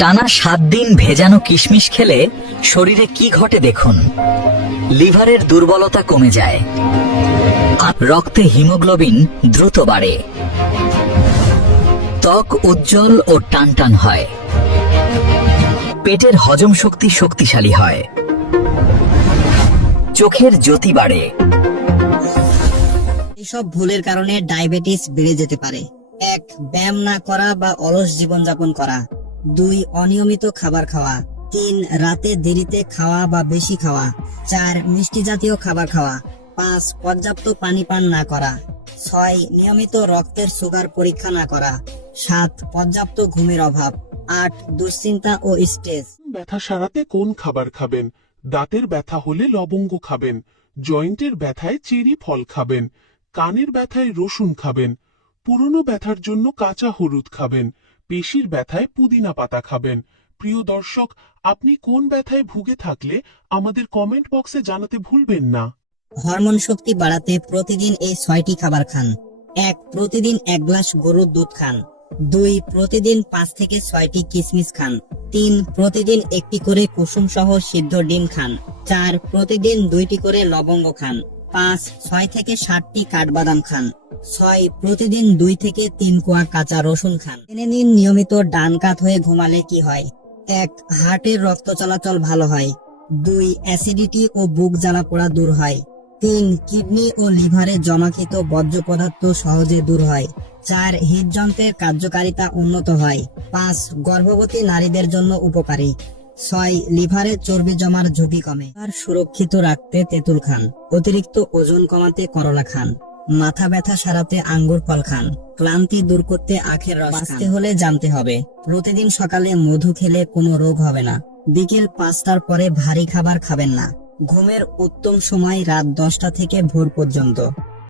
টানা 7 দিন ভেজানো কিশমিশ খেলে শরীরে কি ঘটে দেখুন। লিভারের দুর্বলতা কমে যায়, রক্তে হিমোগ্লোবিন দ্রুত বাড়ে, ত্বক উজ্জ্বল ও টানটান হয়, পেটের হজম শক্তি শক্তিশালী হয়, চোখের জ্যোতি বাড়ে। এসব ভুলের কারণে ডায়াবেটিস বেড়ে যেতে পারে। 1. ব্যায়াম না করা বা অলস জীবনযাপন করা। 2. অনিয়মিত খাবার খাওয়া। 3. রাতে দেরিতে খাওয়া বা বেশি খাওয়া। 4. মিষ্টি জাতীয় খাবার খাওয়া। 5. পর্যাপ্ত পানি পান না করা। 6. নিয়মিত রক্তের সুগার পরীক্ষা না করা। 7. পর্যাপ্ত ঘুমের অভাব। 8. দুশ্চিন্তা ও স্ট্রেস। ব্যথা সারাতে কোন খাবার খাবেন? দাঁতের ব্যথা হলে লবঙ্গ খাবেন, জয়েন্টের ব্যথায় চেরি ফল খাবেন, কানের ব্যথায় রসুন খাবেন, পুরনো ব্যথার জন্য কাঁচা হলুদ খাবেন, পেশির ব্যথায় পুদিনা পাতা খাবেন। প্রিয় দর্শক, আপনি কোন ব্যথায় ভুগে থাকলে আমাদের কমেন্ট বক্সে জানাতে ভুলবেন না। হরমোন শক্তি বাড়াতে প্রতিদিন এই 6টি খাবার খান। 1. প্রতিদিন 1 গ্লাস গরুর দুধ খান। 2. প্রতিদিন 5 থেকে 6টি কিশমিশ খান। 3. প্রতিদিন 1টি করে কুসুম সহ সিদ্ধ ডিম খান। 4. প্রতিদিন 2টি করে লবঙ্গ খান। 5. 6 থেকে 7টি কাঠবাদাম খান। 6. প্রতিদিন 2 থেকে 3 কোয়া কাঁচা রসুন খান। জেনে নিন নিয়মিত ডান কাত হয়ে ঘুমালে কি হয়। 1. হার্টের রক্ত চলাচল ভালো হয়। 2. অ্যাসিডিটি ও বুক জ্বালা পোড়া দূর হয়। 3. কিডনি ও লিভারে জমাকৃত বর্জ্য পদার্থ সহজে দূর হয়। 4. হৃদযন্ত্রের কার্যকারিতা উন্নত হয়। 5. গর্ভবতী নারীদের জন্য উপকারী। 6. লিভারে চর্বি জমার ঝুঁকি কমে। আর সুরক্ষিত রাখতে তেঁতুল খান। অতিরিক্ত ওজন কমাতে করলা খান। মাথা ব্যথা সারাতে আঙ্গুর ফল খান। ক্লান্তি দূর করতে আখের রস খান। বাঁচতে হলে জানতে হবে, প্রতিদিন সকালে মধু খেলে কোনো রোগ হবে না। বিকেল 5টার পরে ভারী খাবার খাবেন না। ঘুমের উত্তম সময় রাত 10টা থেকে ভোর পর্যন্ত।